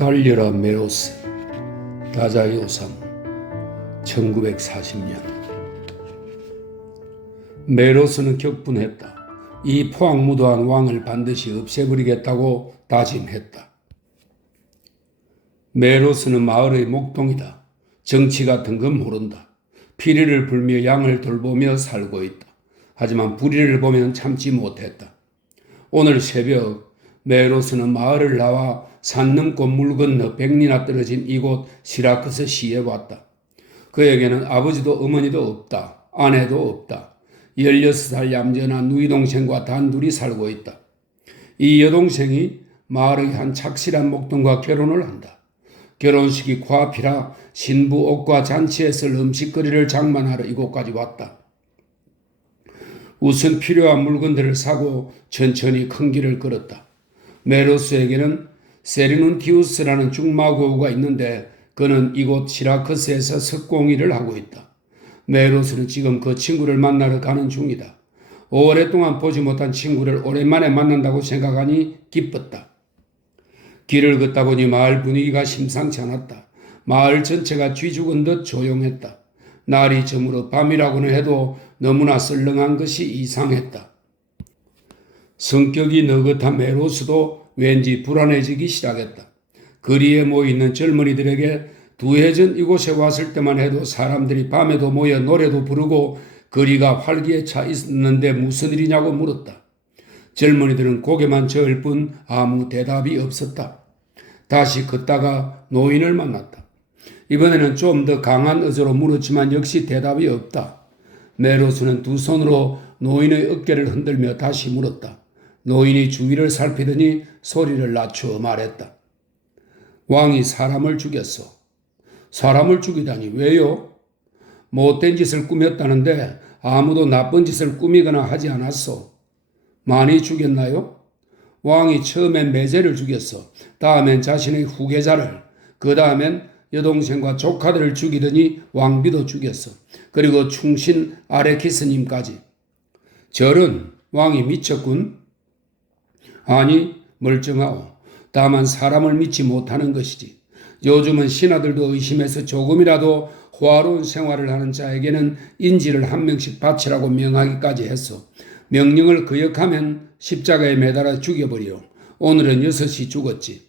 달려라 메로스. 다자요상 1940년. 메로스는 격분했다. 이 포악무도한 왕을 반드시 없애버리겠다고 다짐했다. 메로스는 마을의 목동이다. 정치 같은 건 모른다. 피리를 불며 양을 돌보며 살고 있다. 하지만 불의를 보면 참지 못했다. 오늘 새벽 메로스는 마을을 나와 산 넘고 물 건너 100리나 떨어진 이곳 시라크스 시에 왔다. 그에게는 아버지도 어머니도 없다. 아내도 없다. 16살 얌전한 누이 동생과 단둘이 살고 있다. 이 여동생이 마을의 한 착실한 목동과 결혼을 한다. 결혼식이 코앞이라 신부 옷과 잔치에 쓸 음식거리를 장만하러 이곳까지 왔다. 우선 필요한 물건들을 사고 천천히 큰 길을 걸었다. 메로스에게는 세리눈티우스라는 중마고우가 있는데 그는 이곳 시라크스에서 석공일을 하고 있다. 메로스는 지금 그 친구를 만나러 가는 중이다. 오랫동안 보지 못한 친구를 오랜만에 만난다고 생각하니 기뻤다. 길을 걷다 보니 마을 분위기가 심상치 않았다. 마을 전체가 쥐죽은 듯 조용했다. 날이 저물어 밤이라고는 해도 너무나 썰렁한 것이 이상했다. 성격이 느긋한 메로스도 왠지 불안해지기 시작했다. 거리에 모여있는 젊은이들에게 2해 전 이곳에 왔을 때만 해도 사람들이 밤에도 모여 노래도 부르고 거리가 활기에 차 있었는데 무슨 일이냐고 물었다. 젊은이들은 고개만 저을 뿐 아무 대답이 없었다. 다시 걷다가 노인을 만났다. 이번에는 좀 더 강한 어조로 물었지만 역시 대답이 없다. 메로스는 두 손으로 노인의 어깨를 흔들며 다시 물었다. 노인이 주위를 살피더니 소리를 낮추어 말했다. 왕이 사람을 죽였어. 사람을 죽이다니 왜요? 못된 짓을 꾸몄다는데 아무도 나쁜 짓을 꾸미거나 하지 않았어. 많이 죽였나요? 왕이 처음엔 매제를 죽였어. 다음엔 자신의 후계자를, 그 다음엔 여동생과 조카들을 죽이더니 왕비도 죽였어. 그리고 충신 아레키스님까지. 저런 왕이 미쳤군. 아니 멀쩡하오. 다만 사람을 믿지 못하는 것이지. 요즘은 신하들도 의심해서 조금이라도 호화로운 생활을 하는 자에게는 인지를 한 명씩 바치라고 명하기까지 했어. 명령을 거역하면 십자가에 매달아 죽여버려. 오늘은 6이 죽었지.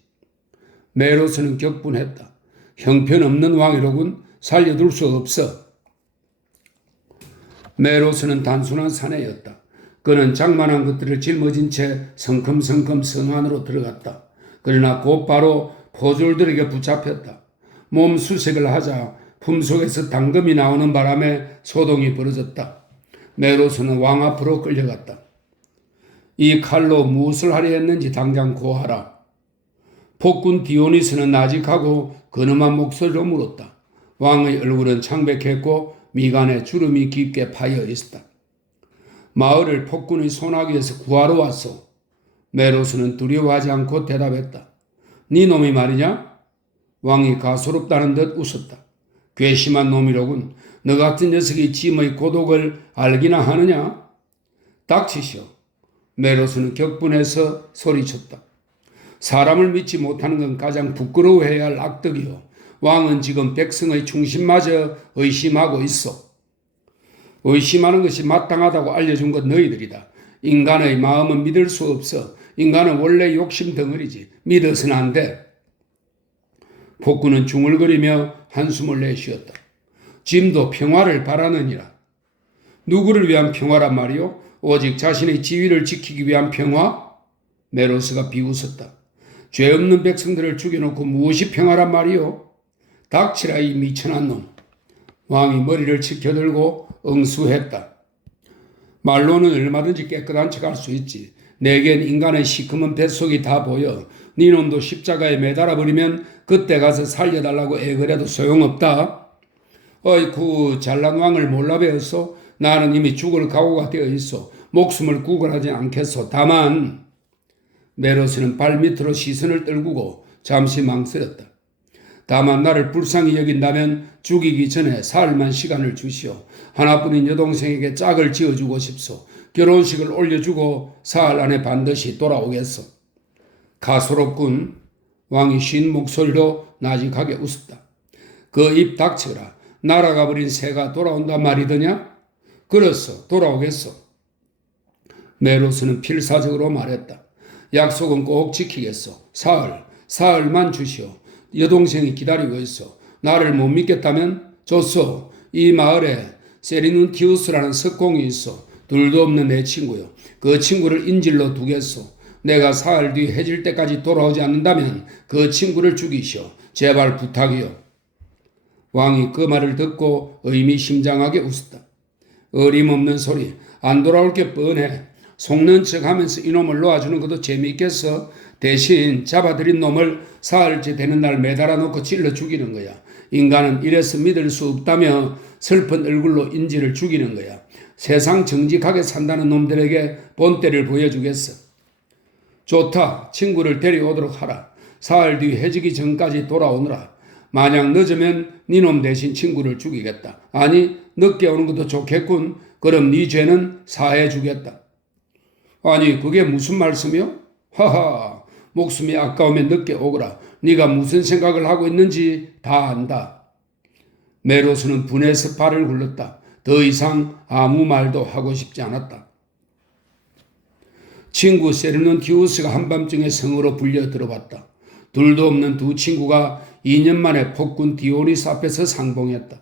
메로스는 격분했다. 형편없는 왕이로군. 살려둘 수 없어. 메로스는 단순한 사내였다. 그는 장만한 것들을 짊어진 채 성큼성큼 성 안으로 들어갔다. 그러나 곧바로 포졸들에게 붙잡혔다. 몸 수색을 하자 품속에서 당금이 나오는 바람에 소동이 벌어졌다. 메로스는 왕 앞으로 끌려갔다. 이 칼로 무엇을 하려 했는지 당장 고하라. 폭군 디오니스는 나직하고 근엄한 목소리로 물었다. 왕의 얼굴은 창백했고 미간에 주름이 깊게 파여 있었다. 마을을 폭군의 소나기에서 구하러 왔소. 메로스는 두려워하지 않고 대답했다. 네 놈이 말이냐? 왕이 가소롭다는 듯 웃었다. 괘씸한 놈이로군. 너 같은 녀석이 짐의 고독을 알기나 하느냐? 닥치시오. 메로스는 격분해서 소리쳤다. 사람을 믿지 못하는 건 가장 부끄러워해야 할 악덕이요. 왕은 지금 백성의 충신마저 의심하고 있어. 의심하는 것이 마땅하다고 알려준 건 너희들이다. 인간의 마음은 믿을 수 없어. 인간은 원래 욕심 덩어리지. 믿어서는 안 돼. 폭군은 중얼거리며 한숨을 내쉬었다. 짐도 평화를 바라느니라. 누구를 위한 평화란 말이요? 오직 자신의 지위를 지키기 위한 평화? 메로스가 비웃었다. 죄 없는 백성들을 죽여놓고 무엇이 평화란 말이요? 닥치라 이 미천한 놈. 왕이 머리를 치켜들고 응수했다. 말로는 얼마든지 깨끗한 척 할 수 있지. 내겐 인간의 시커먼 뱃속이 다 보여. 네 놈도 십자가에 매달아버리면 그때 가서 살려달라고 애그래도 소용없다. 어이쿠 잘난 왕을 몰라 배웠소? 나는 이미 죽을 각오가 되어 있어. 목숨을 구걸하지 않겠소. 다만 메로스는 발밑으로 시선을 떨구고 잠시 망설였다. 다만 나를 불쌍히 여긴다면 죽이기 전에 사흘만 시간을 주시오. 하나뿐인 여동생에게 짝을 지어주고 싶소. 결혼식을 올려주고 사흘 안에 반드시 돌아오겠소. 가소롭군. 왕이 쉰 목소리로 나직하게 웃었다. 그 입 닥쳐라. 날아가 버린 새가 돌아온단 말이더냐? 그렇소. 돌아오겠소. 메로스는 필사적으로 말했다. 약속은 꼭 지키겠소. 사흘만 주시오. 여동생이 기다리고 있어. 나를 못 믿겠다면 좋소. 이 마을에 세리눈티우스라는 석공이 있어. 둘도 없는 내 친구요. 그 친구를 인질로 두겠소. 내가 사흘 뒤 해질 때까지 돌아오지 않는다면 그 친구를 죽이시오. 제발 부탁이요. 왕이 그 말을 듣고 의미심장하게 웃었다. 어림없는 소리. 안 돌아올 게 뻔해. 속는 척하면서 이놈을 놓아주는 것도 재미있겠어. 대신 잡아들인 놈을 사흘째 되는 날 매달아 놓고 찔러 죽이는 거야. 인간은 이래서 믿을 수 없다며 슬픈 얼굴로 인지를 죽이는 거야. 세상 정직하게 산다는 놈들에게 본때를 보여주겠어. 좋다. 친구를 데려오도록 하라. 사흘 뒤 해지기 전까지 돌아오느라. 만약 늦으면 니놈 대신 친구를 죽이겠다. 아니 늦게 오는 것도 좋겠군. 그럼 네 죄는 사해 주겠다. 아니 그게 무슨 말씀이요? 하하. 목숨이 아까우면 늦게 오거라. 네가 무슨 생각을 하고 있는지 다 안다. 메로스는 분해서 발을 굴렀다. 더 이상 아무 말도 하고 싶지 않았다. 친구 세르논티우스가 한밤중에 성으로 불려 들어왔다. 둘도 없는 두 친구가 2년 만에 폭군 디오니스 앞에서 상봉했다.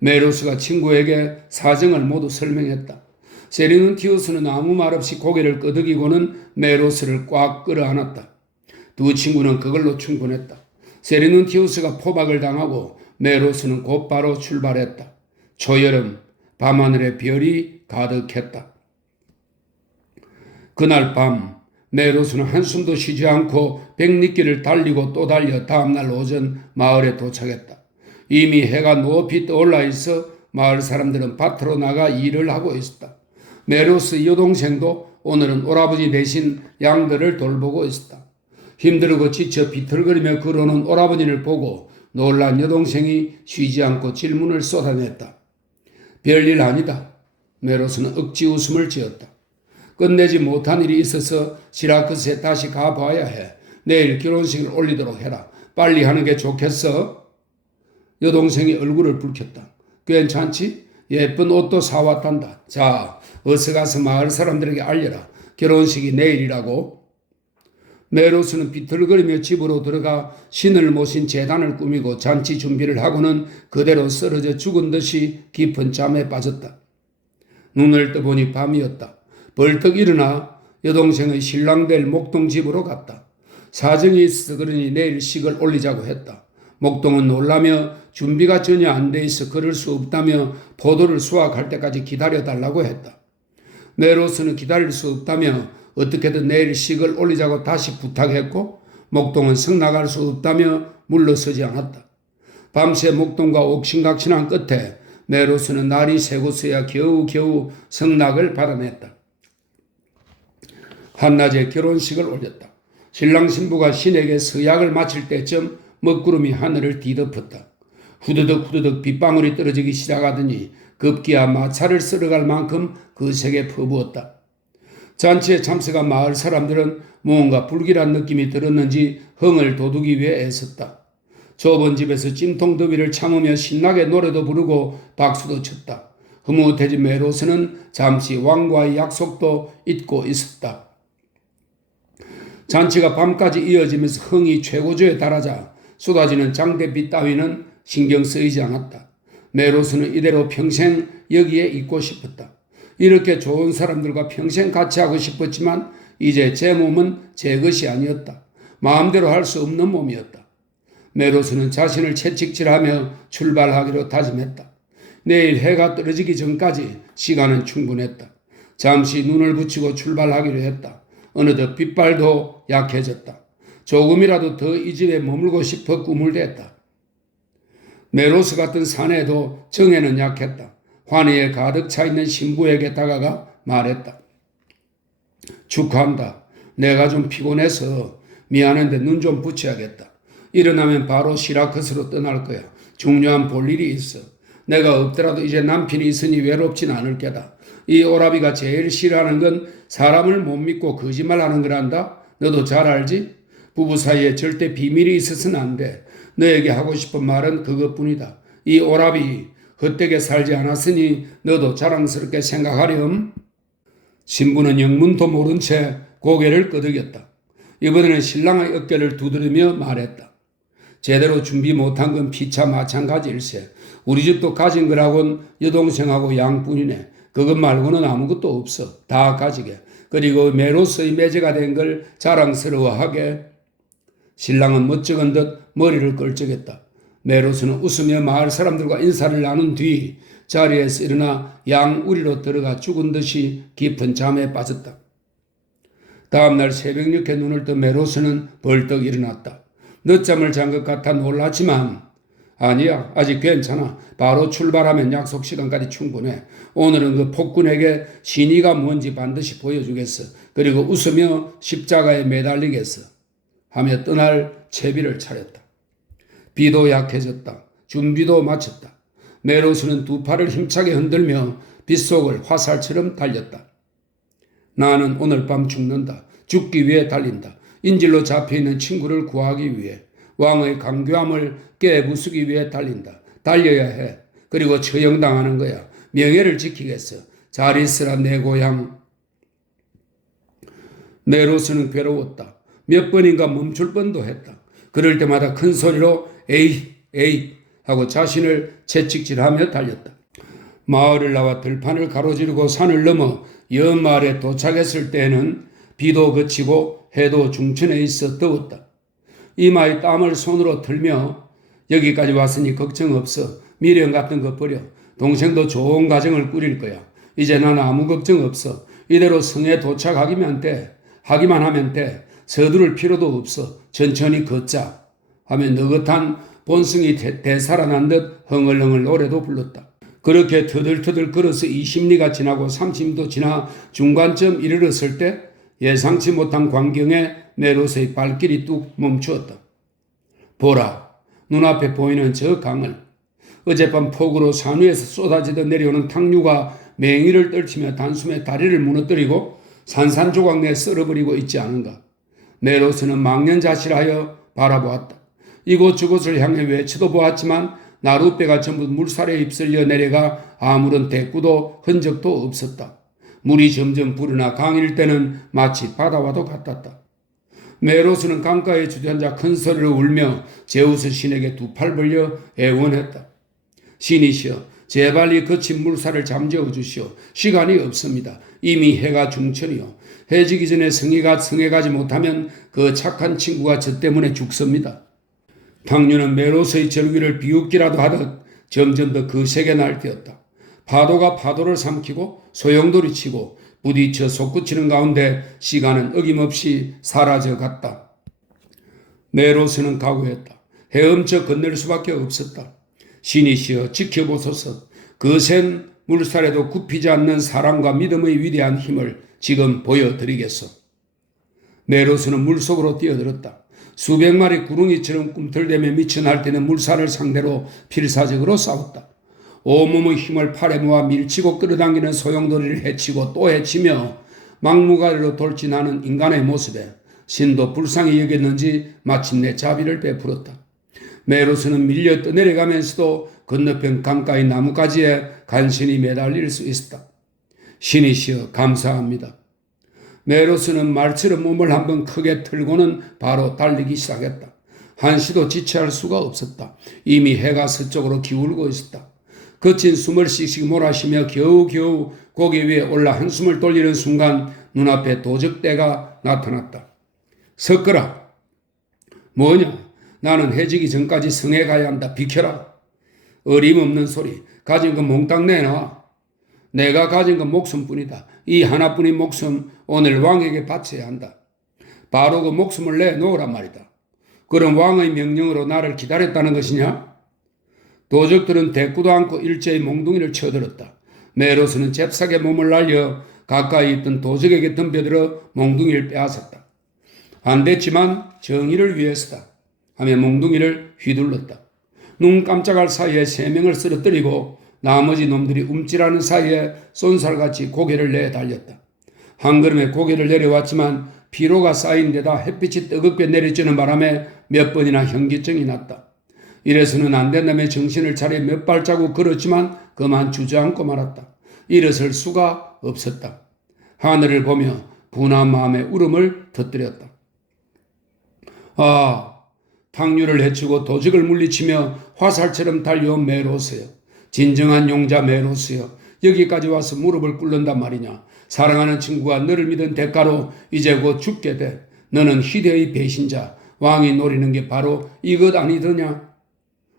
메로스가 친구에게 사정을 모두 설명했다. 세르논티우스는 아무 말 없이 고개를 끄덕이고는 메로스를 꽉 끌어안았다. 두 친구는 그걸로 충분했다. 세르논티우스가 포박을 당하고 메로스는 곧바로 출발했다. 초여름 밤하늘에 별이 가득했다. 그날 밤 메로스는 한숨도 쉬지 않고 백리길을 달리고 또 달려 다음날 오전 마을에 도착했다. 이미 해가 높이 떠올라 있어 마을 사람들은 밭으로 나가 일을 하고 있었다. 메로스 여동생도 오늘은 오라버지 대신 양들을 돌보고 있었다. 힘들고 지쳐 비틀거리며 걸어오는 오라버니를 보고 놀란 여동생이 쉬지 않고 질문을 쏟아냈다. 별일 아니다. 메로스는 억지 웃음을 지었다. 끝내지 못한 일이 있어서 시라크스에 다시 가봐야 해. 내일 결혼식을 올리도록 해라. 빨리 하는 게 좋겠어? 여동생이 얼굴을 붉혔다. 괜찮지? 예쁜 옷도 사왔단다. 자, 어서 가서 마을 사람들에게 알려라. 결혼식이 내일이라고. 메로스는 비틀거리며 집으로 들어가 신을 모신 제단을 꾸미고 잔치 준비를 하고는 그대로 쓰러져 죽은 듯이 깊은 잠에 빠졌다. 눈을 떠보니 밤이었다. 벌떡 일어나 여동생의 신랑 될 목동 집으로 갔다. 사정이 있어 그러니 내일 식을 올리자고 했다. 목동은 놀라며 준비가 전혀 안 돼 있어 그럴 수 없다며 포도를 수확할 때까지 기다려달라고 했다. 메로스는 기다릴 수 없다며 어떻게든 내일 식을 올리자고 다시 부탁했고 목동은 성 나갈 수 없다며 물러서지 않았다. 밤새 목동과 옥신각신한 끝에 메로스는 날이 새고서야 겨우겨우 성낙을 받아냈다. 한낮에 결혼식을 올렸다. 신랑 신부가 신에게 서약을 마칠 때쯤 먹구름이 하늘을 뒤덮었다. 후드득 빗방울이 떨어지기 시작하더니 급기야 마차를 쓸어갈 만큼 거세게 퍼부었다. 잔치에 참석한 마을 사람들은 무언가 불길한 느낌이 들었는지 흥을 돋우기 위해 애썼다. 좁은 집에서 찜통 더위를 참으며 신나게 노래도 부르고 박수도 쳤다. 흐뭇해진 메로스는 잠시 왕과의 약속도 잊고 있었다. 잔치가 밤까지 이어지면서 흥이 최고조에 달하자 쏟아지는 장대빛 따위는 신경 쓰이지 않았다. 메로스는 이대로 평생 여기에 있고 싶었다. 이렇게 좋은 사람들과 평생 같이 하고 싶었지만 이제 제 몸은 제 것이 아니었다. 마음대로 할 수 없는 몸이었다. 메로스는 자신을 채찍질하며 출발하기로 다짐했다. 내일 해가 떨어지기 전까지 시간은 충분했다. 잠시 눈을 붙이고 출발하기로 했다. 어느덧 빗발도 약해졌다. 조금이라도 더 이 집에 머물고 싶어 꿈을 댔다. 메로스 같은 사내도 정에는 약했다. 환희에 가득 차 있는 신부에게 다가가 말했다. 축하한다. 내가 좀 피곤해서 미안한데 눈 좀 붙여야겠다. 일어나면 바로 시라크스로 떠날 거야. 중요한 볼일이 있어. 내가 없더라도 이제 남편이 있으니 외롭진 않을 게다. 이 오라비가 제일 싫어하는 건 사람을 못 믿고 거짓말하는 거란다. 너도 잘 알지? 부부 사이에 절대 비밀이 있어서는 안 돼. 너에게 하고 싶은 말은 그것뿐이다. 이 오라비 헛되게 살지 않았으니 너도 자랑스럽게 생각하렴. 신부는 영문도 모른 채 고개를 끄덕였다. 이번에는 신랑의 어깨를 두드리며 말했다. 제대로 준비 못한 건 피차 마찬가지일세. 우리 집도 가진 거라곤 여동생하고 양뿐이네. 그것 말고는 아무것도 없어. 다 가지게. 그리고 매로서의 매제가 된 걸 자랑스러워하게. 신랑은 멋쩍은 듯 머리를 끌적였다. 매로스는 웃으며 마을 사람들과 인사를 나눈 뒤 자리에서 일어나 양우리로 들어가 죽은 듯이 깊은 잠에 빠졌다. 다음날 새벽 늦게 눈을 뜬 메로스는 벌떡 일어났다. 늦잠을 잔 것 같아 놀랐지만 아니야, 아직 괜찮아. 바로 출발하면 약속 시간까지 충분해. 오늘은 그 폭군에게 신의가 뭔지 반드시 보여주겠어. 그리고 웃으며 십자가에 매달리겠어. 하며 떠날 채비를 차렸다. 비도 약해졌다. 준비도 마쳤다. 메로스는 두 팔을 힘차게 흔들며 빗속을 화살처럼 달렸다. 나는 오늘 밤 죽는다. 죽기 위해 달린다. 인질로 잡혀있는 친구를 구하기 위해. 왕의 강교함을 깨부수기 위해 달린다. 달려야 해. 그리고 처형당하는 거야. 명예를 지키겠어. 잘 있으라 내 고향. 메로스는 괴로웠다. 몇 번인가 멈출 뻔도 했다. 그럴 때마다 큰 소리로 에이 에이 하고 자신을 채찍질하며 달렸다. 마을을 나와 들판을 가로지르고 산을 넘어 연마을에 도착했을 때에는 비도 그치고 해도 중천에 있어 더웠다. 이마에 땀을 손으로 틀며 여기까지 왔으니 걱정 없어. 미련 같은 거 버려. 동생도 좋은 가정을 꾸릴 거야. 이제 난 아무 걱정 없어. 이대로 성에 도착하기만 돼. 하기만 하면 돼. 서두를 필요도 없어. 천천히 걷자. 하며 느긋한 본성이 되살아난 듯 흥얼흥얼 노래도 불렀다. 그렇게 터들터들 걸어서 20리가 지나고 30리도 지나 중간쯤 이르렀을 때 예상치 못한 광경에 메로스의 발길이 뚝 멈추었다. 보라, 눈앞에 보이는 저 강을. 어젯밤 폭우로 산 위에서 쏟아지듯 내려오는 탕류가 맹위를 떨치며 단숨에 다리를 무너뜨리고 산산조각 내 썰어버리고 있지 않은가. 메로스는 망연자실하여 바라보았다. 이곳저곳을 향해 외치도 보았지만 나룻배가 전부 물살에 휩쓸려 내려가 아무런 대꾸도 흔적도 없었다. 물이 점점 불어나 강일 때는 마치 바다와도 같았다. 메로스는 강가에 주저앉아 큰 소리로 울며 제우스 신에게 두 팔 벌려 애원했다. 신이시여, 제발 이 거친 물살을 잠재워 주시오. 시간이 없습니다. 이미 해가 중천이요. 해지기 전에 성에 가지 못하면 그 착한 친구가 저 때문에 죽습니다. 탕류는 메로스의 절규를 비웃기라도 하듯 점점 더 거세게 날뛰었다. 파도가 파도를 삼키고 소용돌이 치고 부딪혀 솟구치는 가운데 시간은 어김없이 사라져 갔다. 메로스는 각오했다. 헤엄쳐 건널 수밖에 없었다. 신이시여 지켜보소서. 거센 물살에도 굽히지 않는 사랑과 믿음의 위대한 힘을 지금 보여드리겠소. 메로스는 물속으로 뛰어들었다. 수백 마리 구릉이처럼 꿈틀대며 미쳐 날뛰는 물살을 상대로 필사적으로 싸웠다. 온몸의 힘을 팔에 모아 밀치고 끌어당기는 소용돌이를 해치고 또 해치며 막무가내로 돌진하는 인간의 모습에 신도 불쌍히 여겼는지 마침내 자비를 베풀었다. 메로스는 밀려 떠내려가면서도 건너편 강가의 나뭇가지에 간신히 매달릴 수 있었다. 신이시여 감사합니다. 메로스는 말처럼 몸을 한번 크게 틀고는 바로 달리기 시작했다. 한시도 지체할 수가 없었다. 이미 해가 서쪽으로 기울고 있었다. 거친 숨을 씩씩 몰아쉬며 겨우겨우 고개 위에 올라 한숨을 돌리는 순간 눈앞에 도적대가 나타났다. 섞어라. 뭐냐? 나는 해지기 전까지 성에 가야 한다. 비켜라. 어림없는 소리. 가진 건 몽땅 내놔. 내가 가진 건 목숨뿐이다. 이 하나뿐인 목숨 오늘 왕에게 바쳐야 한다. 바로 그 목숨을 내놓으란 말이다. 그럼 왕의 명령으로 나를 기다렸다는 것이냐? 도적들은 대꾸도 않고 일제히 몽둥이를 쳐들었다. 메로스는 잽싸게 몸을 날려 가까이 있던 도적에게 덤벼들어 몽둥이를 빼앗았다. 안 됐지만 정의를 위해서다 하며 몽둥이를 휘둘렀다. 눈 깜짝할 사이에 3명을 쓰러뜨리고 나머지 놈들이 움찔하는 사이에 쏜살같이 고개를 내달렸다. 한 걸음에 고개를 내려왔지만 피로가 쌓인 데다 햇빛이 뜨겁게 내리쬐는 바람에 몇 번이나 현기증이 났다. 이래서는 안 된다며 정신을 차려 몇 발자국 걸었지만 그만 주저앉고 말았다. 일어설 수가 없었다. 하늘을 보며 분한 마음의 울음을 터뜨렸다. 아, 탕류를 해치고 도적을 물리치며 화살처럼 달려온 메로스여. 진정한 용자 메로스여. 여기까지 와서 무릎을 꿇는단 말이냐. 사랑하는 친구가 너를 믿은 대가로 이제 곧 죽게 돼. 너는 희대의 배신자. 왕이 노리는 게 바로 이것 아니더냐.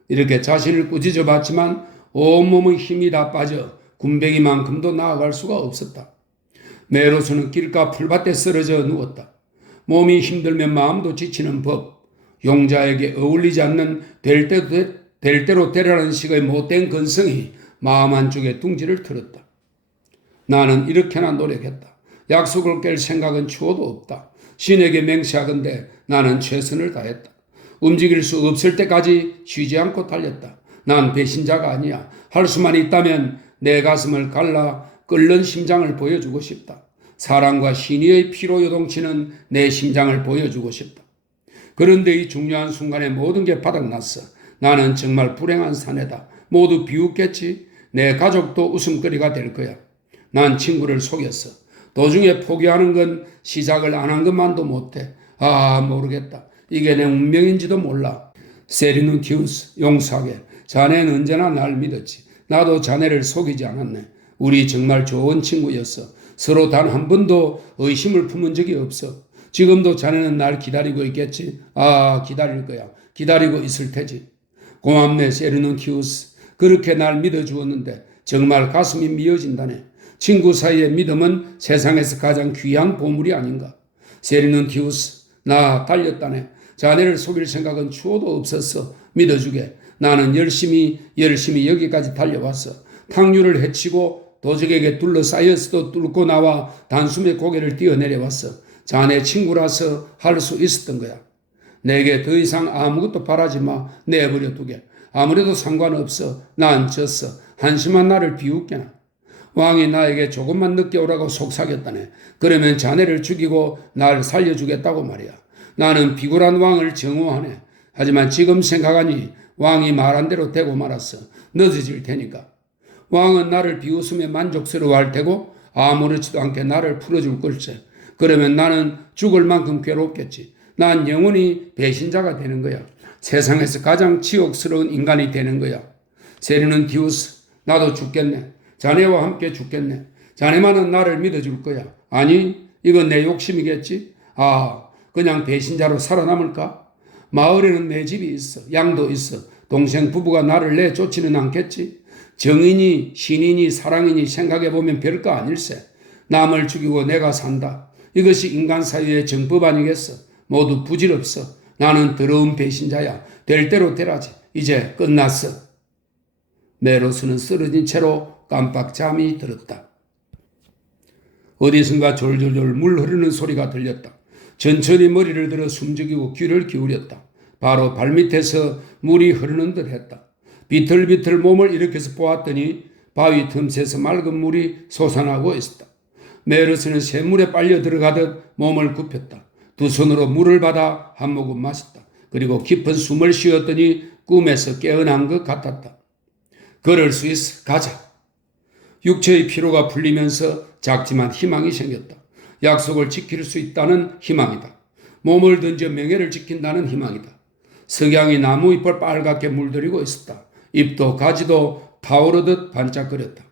이렇게 자신을 꾸짖어 봤지만 온몸의 힘이 다 빠져 군뱅이만큼도 나아갈 수가 없었다. 메로스는 길가 풀밭에 쓰러져 누웠다. 몸이 힘들면 마음도 지치는 법. 용자에게 어울리지 않는 될 대로 되라는 식의 못된 근성이 마음 한쪽에 둥지를 틀었다. 나는 이렇게나 노력했다. 약속을 깰 생각은 추호도 없다. 신에게 맹세하건대 나는 최선을 다했다. 움직일 수 없을 때까지 쉬지 않고 달렸다. 난 배신자가 아니야. 할 수만 있다면 내 가슴을 갈라 끓는 심장을 보여주고 싶다. 사랑과 신의의 피로 요동치는 내 심장을 보여주고 싶다. 그런데 이 중요한 순간에 모든 게 바닥났어. 나는 정말 불행한 사내다. 모두 비웃겠지. 내 가족도 웃음거리가 될 거야. 난 친구를 속였어. 도중에 포기하는 건 시작을 안 한 것만도 못해. 아, 모르겠다. 이게 내 운명인지도 몰라. 세리누티우스, 용서하게. 자네는 언제나 날 믿었지. 나도 자네를 속이지 않았네. 우리 정말 좋은 친구였어. 서로 단 한 번도 의심을 품은 적이 없어. 지금도 자네는 날 기다리고 있겠지? 아, 기다릴 거야. 기다리고 있을 테지. 고맙네, 세르눈티우스. 그렇게 날 믿어주었는데 정말 가슴이 미어진다네. 친구 사이의 믿음은 세상에서 가장 귀한 보물이 아닌가. 세르눈티우스, 나 달렸다네. 자네를 속일 생각은 추호도 없었어. 믿어주게. 나는 열심히 여기까지 달려왔어. 탕류를 해치고 도적에게 둘러싸여서도 뚫고 나와 단숨에 고개를 뛰어내려왔어. 자네 친구라서 할 수 있었던 거야. 내게 더 이상 아무것도 바라지 마. 내버려 두게. 아무래도 상관없어. 난 졌어. 한심한 나를 비웃게나. 왕이 나에게 조금만 늦게 오라고 속삭였다네. 그러면 자네를 죽이고 날 살려주겠다고 말이야. 나는 비굴한 왕을 정오하네. 하지만 지금 생각하니 왕이 말한 대로 되고 말았어. 늦어질 테니까. 왕은 나를 비웃으며 만족스러워할 테고 아무렇지도 않게 나를 풀어줄 걸세. 그러면 나는 죽을 만큼 괴롭겠지. 난 영원히 배신자가 되는 거야. 세상에서 가장 치욕스러운 인간이 되는 거야. 세르눈티우스, 나도 죽겠네. 자네와 함께 죽겠네. 자네만은 나를 믿어줄 거야. 아니, 이건 내 욕심이겠지. 아, 그냥 배신자로 살아남을까? 마을에는 내 집이 있어. 양도 있어. 동생 부부가 나를 내쫓지는 않겠지. 정인이, 신인이, 사랑이니 생각해보면 별거 아닐세. 남을 죽이고 내가 산다. 이것이 인간 사회의 정법 아니겠어. 모두 부질없어. 나는 더러운 배신자야. 될 대로 되라지. 이제 끝났어. 메로스는 쓰러진 채로 깜빡 잠이 들었다. 어디선가 졸졸졸 물 흐르는 소리가 들렸다. 천천히 머리를 들어 숨죽이고 귀를 기울였다. 바로 발밑에서 물이 흐르는 듯 했다. 비틀비틀 몸을 일으켜서 보았더니 바위 틈새에서 맑은 물이 솟아나고 있었다. 메르스는 샘물에 빨려 들어가듯 몸을 굽혔다. 두 손으로 물을 받아 한 모금 마셨다. 그리고 깊은 숨을 쉬었더니 꿈에서 깨어난 것 같았다. 걸을 수 있어. 가자. 육체의 피로가 풀리면서 작지만 희망이 생겼다. 약속을 지킬 수 있다는 희망이다. 몸을 던져 명예를 지킨다는 희망이다. 석양이 나무 잎을 빨갛게 물들이고 있었다. 잎도 가지도 타오르듯 반짝거렸다.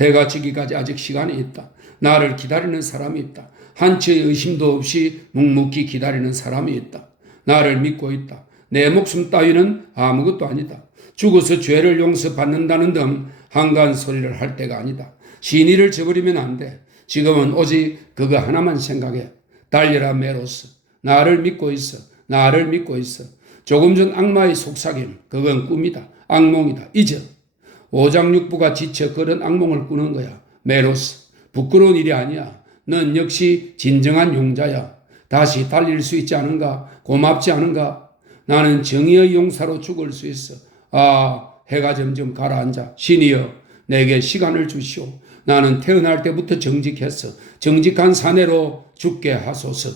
해가 지기까지 아직 시간이 있다. 나를 기다리는 사람이 있다. 한치의 의심도 없이 묵묵히 기다리는 사람이 있다. 나를 믿고 있다. 내 목숨 따위는 아무것도 아니다. 죽어서 죄를 용서받는다는 등 한가한 소리를 할 때가 아니다. 신의를 저버리면 안 돼. 지금은 오직 그거 하나만 생각해. 달려라 메로스. 나를 믿고 있어. 나를 믿고 있어. 조금 전 악마의 속삭임. 그건 꿈이다. 악몽이다. 잊어. 오장육부가 지쳐 그런 악몽을 꾸는 거야. 메로스. 부끄러운 일이 아니야. 넌 역시 진정한 용자야. 다시 달릴 수 있지 않은가? 고맙지 않은가? 나는 정의의 용사로 죽을 수 있어. 아, 해가 점점 가라앉아. 신이여, 내게 시간을 주시오. 나는 태어날 때부터 정직했어. 정직한 사내로 죽게 하소서.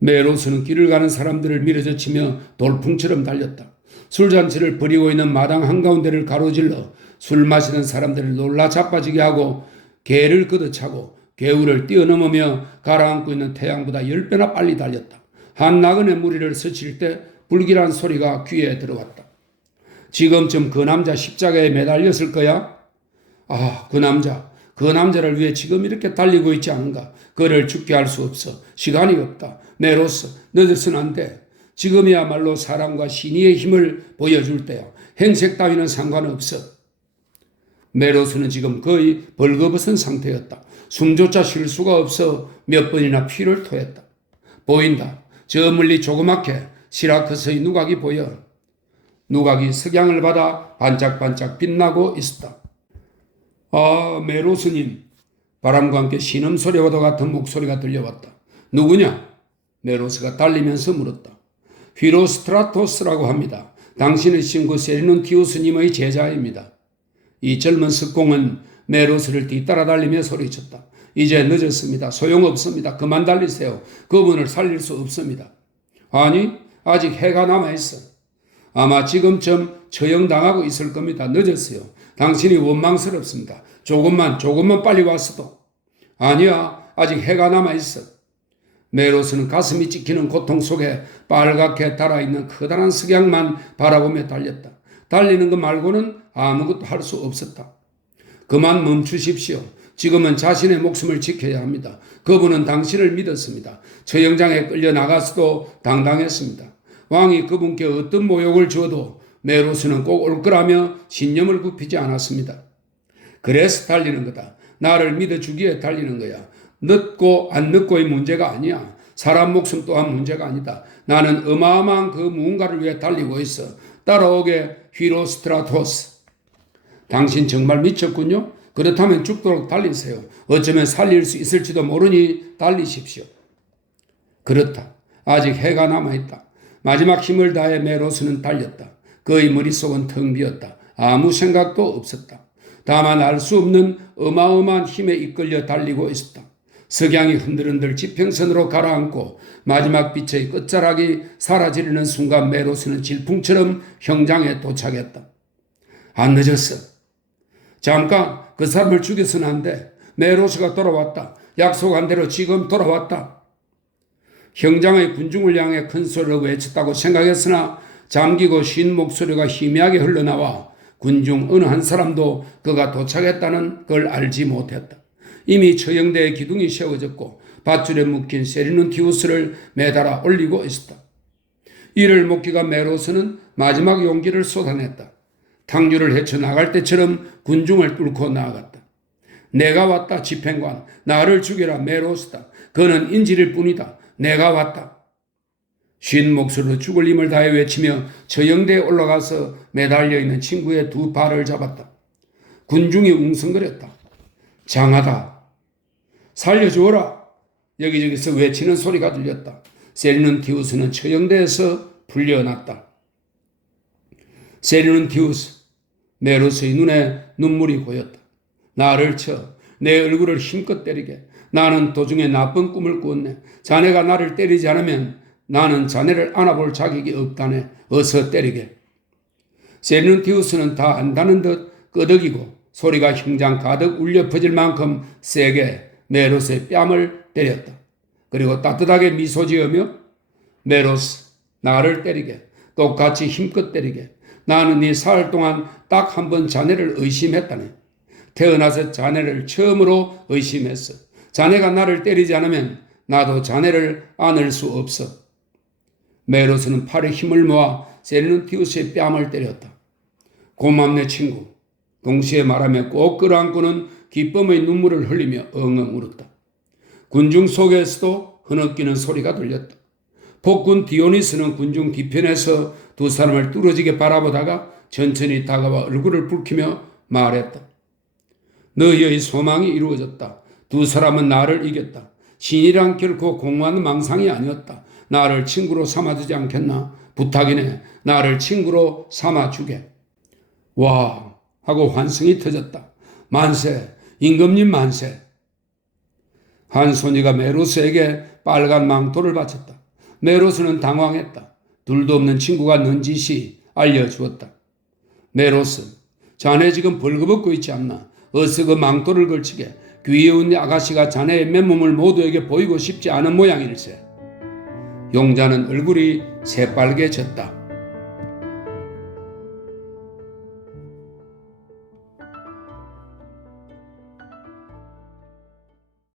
메로스는 길을 가는 사람들을 밀어젖히며 돌풍처럼 달렸다. 술잔치를 벌이고 있는 마당 한가운데를 가로질러 술 마시는 사람들을 놀라 자빠지게 하고 개를 걷어차고 개울을 뛰어넘으며 가라앉고 있는 태양보다 10배나 빨리 달렸다. 한 나그네 무리를 스칠 때 불길한 소리가 귀에 들어왔다. 지금쯤 그 남자 십자가에 매달렸을 거야? 아, 그 남자를 위해 지금 이렇게 달리고 있지 않은가? 그를 죽게 할 수 없어. 시간이 없다. 메로스, 늦어서는 안 돼. 지금이야말로 사람과 신의의 힘을 보여줄 때야. 행색 따위는 상관없어. 메로스는 지금 거의 벌거벗은 상태였다. 숨조차 쉴 수가 없어 몇 번이나 피를 토했다. 보인다. 저 멀리 조그맣게 시라크스의 누각이 보여. 누각이 석양을 받아 반짝반짝 빛나고 있었다. 아, 메로스님. 바람과 함께 신음소리와도 같은 목소리가 들려왔다. 누구냐? 메로스가 달리면서 물었다. 휘로스트라토스라고 합니다. 당신의 친구 세르눈티우스님의 제자입니다. 이 젊은 석공은 메로스를 뒤따라 달리며 소리쳤다. 이제 늦었습니다. 소용없습니다. 그만 달리세요. 그분을 살릴 수 없습니다. 아니, 아직 해가 남아있어. 아마 지금쯤 처형당하고 있을 겁니다. 늦었어요. 당신이 원망스럽습니다. 조금만 빨리 왔어도. 아니야, 아직 해가 남아있어. 메로스는 가슴이 찢기는 고통 속에 빨갛게 달아있는 커다란 석양만 바라보며 달렸다. 달리는 것 말고는 아무것도 할 수 없었다. 그만 멈추십시오. 지금은 자신의 목숨을 지켜야 합니다. 그분은 당신을 믿었습니다. 처형장에 끌려 나가서도 당당했습니다. 왕이 그분께 어떤 모욕을 주어도 메로스는 꼭 올 거라며 신념을 굽히지 않았습니다. 그래서 달리는 거다. 나를 믿어주기에 달리는 거야. 늦고 안 늦고의 문제가 아니야. 사람 목숨 또한 문제가 아니다. 나는 어마어마한 그 무언가를 위해 달리고 있어. 따라오게 휘로스트라토스. 당신 정말 미쳤군요. 그렇다면 죽도록 달리세요. 어쩌면 살릴 수 있을지도 모르니 달리십시오. 그렇다. 아직 해가 남아있다. 마지막 힘을 다해 메로스는 달렸다. 그의 머릿속은 텅 비었다. 아무 생각도 없었다. 다만 알 수 없는 어마어마한 힘에 이끌려 달리고 있었다. 석양이 흔들흔들 지평선으로 가라앉고 마지막 빛의 끝자락이 사라지려는 순간 메로스는 질풍처럼 형장에 도착했다. 안 늦었어. 잠깐, 그 사람을 죽여서는 안 돼. 메로스가 돌아왔다. 약속한 대로 지금 돌아왔다. 형장의 군중을 향해 큰 소리로 외쳤다고 생각했으나 잠기고 쉰 목소리가 희미하게 흘러나와 군중 어느 한 사람도 그가 도착했다는 걸 알지 못했다. 이미 처형대의 기둥이 세워졌고 밧줄에 묶인 세르눈티우스를 매달아 올리고 있었다. 이를 못 기간 메로스는 마지막 용기를 쏟아냈다. 탕류를 헤쳐나갈 때처럼 군중을 뚫고 나아갔다. 내가 왔다 집행관. 나를 죽여라 메로스다. 그는 인질일 뿐이다. 내가 왔다. 쉰 목소리로 죽을 힘을 다해 외치며 처형대에 올라가서 매달려 있는 친구의 두 발을 잡았다. 군중이 웅성거렸다. 장하다. 살려주어라. 여기저기서 외치는 소리가 들렸다. 세르눈티우스는 처형대에서 풀려났다. 세르눈티우스. 메로스의 눈에 눈물이 고였다. 나를 쳐. 내 얼굴을 힘껏 때리게. 나는 도중에 나쁜 꿈을 꾸었네. 자네가 나를 때리지 않으면 나는 자네를 안아볼 자격이 없다네. 어서 때리게. 세르눈티우스는 다 안다는 듯 끄덕이고 소리가 형장 가득 울려 퍼질 만큼 세게 메로스의 뺨을 때렸다. 그리고 따뜻하게 미소 지으며 메로스, 나를 때리게. 똑같이 힘껏 때리게. 나는 네 사흘 동안 딱 한 번 자네를 의심했다네. 태어나서 자네를 처음으로 의심했어. 자네가 나를 때리지 않으면 나도 자네를 안을 수 없어. 메로스는 팔에 힘을 모아 세르눈티우스의 뺨을 때렸다. 고맙네 친구. 동시에 말하며 꼭 끌어안고는 기쁨의 눈물을 흘리며 엉엉 울었다. 군중 속에서도 흐느끼는 소리가 들렸다. 폭군 디오니스는 군중 뒤편에서 두 사람을 뚫어지게 바라보다가 천천히 다가와 얼굴을 붉히며 말했다. 너희의 소망이 이루어졌다. 두 사람은 나를 이겼다. 신이란 결코 공허한 망상이 아니었다. 나를 친구로 삼아주지 않겠나? 부탁이네. 나를 친구로 삼아주게. 와, 하고 환성이 터졌다. 만세, 임금님 만세. 한손이가 메로스에게 빨간 망토를 바쳤다. 메로스는 당황했다. 둘도 없는 친구가 넌지시 알려주었다. 메로스, 자네 지금 벌거벗고 있지 않나? 어서 그 망토를 걸치게. 귀여운 아가씨가 자네의 맨몸을 모두에게 보이고 싶지 않은 모양일세. 용자는 얼굴이 새빨개졌다.